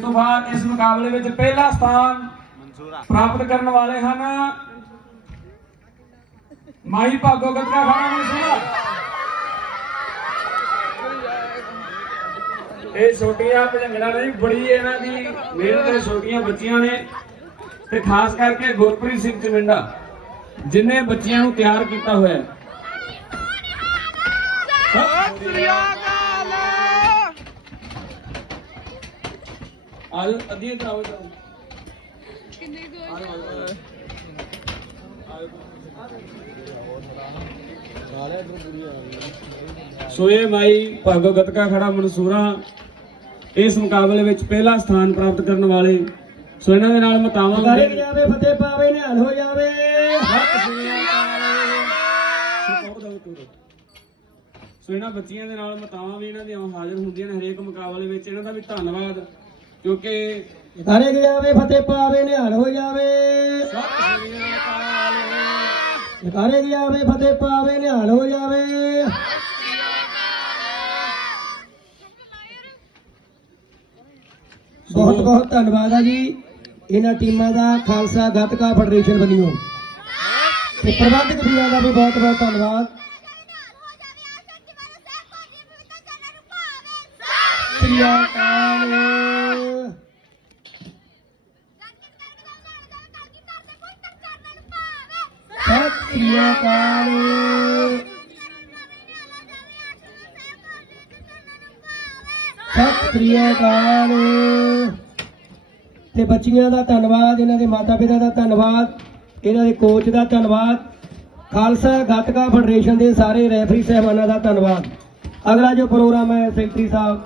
ਤੋਂ ਬਾਅਦ ਇਸ ਮੁਕਾਬਲੇ ਵਿੱਚ ਪਹਿਲਾ ਸਥਾਨ ਪ੍ਰਾਪਤ ਕਰਨ ਵਾਲੇ ਹਨ। ਮਾਈ ਭਾਗੋ ਗੱਤਕਾ ਖਾਣਾ ਮਨਸੂਰਾ। ਇਹ ਛੋਟੀਆਂ ਭਜੰਗੜਾ ਨਹੀਂ ਬੜੀ ਇਹਨਾਂ ਦੀ ਮਿਹਨਤ ਹੈ ਛੋਟੀਆਂ ਬੱਚੀਆਂ ਨੇ। ਤੇ ਖਾਸ ਕਰਕੇ ਗੁਰਪ੍ਰੀਤ ਸਿੰਘ ਚਮਿੰਡਾ ਜਿਨੇ ਬੱਚਿਆਂ ਨੂੰ ਤਿਆਰ ਕੀਤਾ ਹੋਇਆ ਹੈ। ਆਜੋ ਅੱਧੀ ਕਰਾਓ ਜਾਓ। ਸੋ ਇਹ ਮਾਈ ਭਾਗੋ ਗਤਕਾ ਖੜਾ ਮਨਸੂਰਾ ਇਸ ਮੁਕਾਬਲੇ ਵਿੱਚ ਪਹਿਲਾ ਸਥਾਨ ਪ੍ਰਾਪਤ ਕਰਨ ਵਾਲੇ। ਸੋ ਇਹਨਾਂ ਦੇ ਨਾਲ ਮਤਾਵਾਂ ਕਰੇ ਜਾਵੇ ਫਤਿਹ ਪਾਵੇ ਨਿਹਾਲ ਹੋ ਜਾਵੇ। ਸੋ ਇਹਨਾਂ ਬੱਚੀਆਂ ਦੇ ਨਾਲ ਮਤਾਵਾਂ ਵੀ ਇਹਨਾਂ ਦੀਆਂ ਹਾਜ਼ਰ ਹੁੰਦੀਆਂ ਨੇ ਹਰੇਕ ਮੁਕਾਬਲੇ ਵਿੱਚ। ਇਹਨਾਂ ਦਾ ਵੀ ਧੰਨਵਾਦ। ਕਿਉਂਕਿ ਕਰੇ ਜਾਵੇ, ਫਤਿਹ ਪਾਵੇ, ਨਿਹਾਲ ਹੋ ਜਾਵੇ। ਕਰੇ ਜਾਵੇ, ਫਤਿਹ ਪਾਵੇ, ਨਿਹਾਲ ਹੋ ਜਾਵੇ। ਬਹੁਤ ਬਹੁਤ ਧੰਨਵਾਦ ਆ ਜੀ। ਇਹਨਾਂ ਟੀਮਾਂ ਦਾ ਖਾਲਸਾ ਗੱਤਕਾ ਫੈਡਰੇਸ਼ਨ ਵੱਲੋਂ। ਤੇ ਪ੍ਰਬੰਧਕ ਵੀਰਾਂ ਦਾ ਵੀ ਬਹੁਤ ਬਹੁਤ ਧੰਨਵਾਦ। ਸ੍ਰੀ ਅਕਾਲ। ਸਤਿ ਸ੍ਰੀ ਅਕਾਲ। ਸਤਿ ਸ੍ਰੀ ਅਕਾਲ ਤੇ ਬੱਚੀਆਂ ਦਾ ਧੰਨਵਾਦ, ਇਹਨਾਂ ਦੇ ਮਾਤਾ ਪਿਤਾ ਦਾ ਧੰਨਵਾਦ, ਇਹਨਾਂ ਦੇ ਕੋਚ ਦਾ ਧੰਨਵਾਦ, ਖਾਲਸਾ ਗੱਤਕਾ ਫੈਡਰੇਸ਼ਨ ਦੇ ਸਾਰੇ ਰੈਫਰੀ ਸਹਿਬਾਨਾਂ ਦਾ ਧੰਨਵਾਦ। ਅਗਲਾ ਜੋ ਪ੍ਰੋਗਰਾਮ ਹੈ, ਸੈਕਟਰੀ ਸਾਹਿਬ।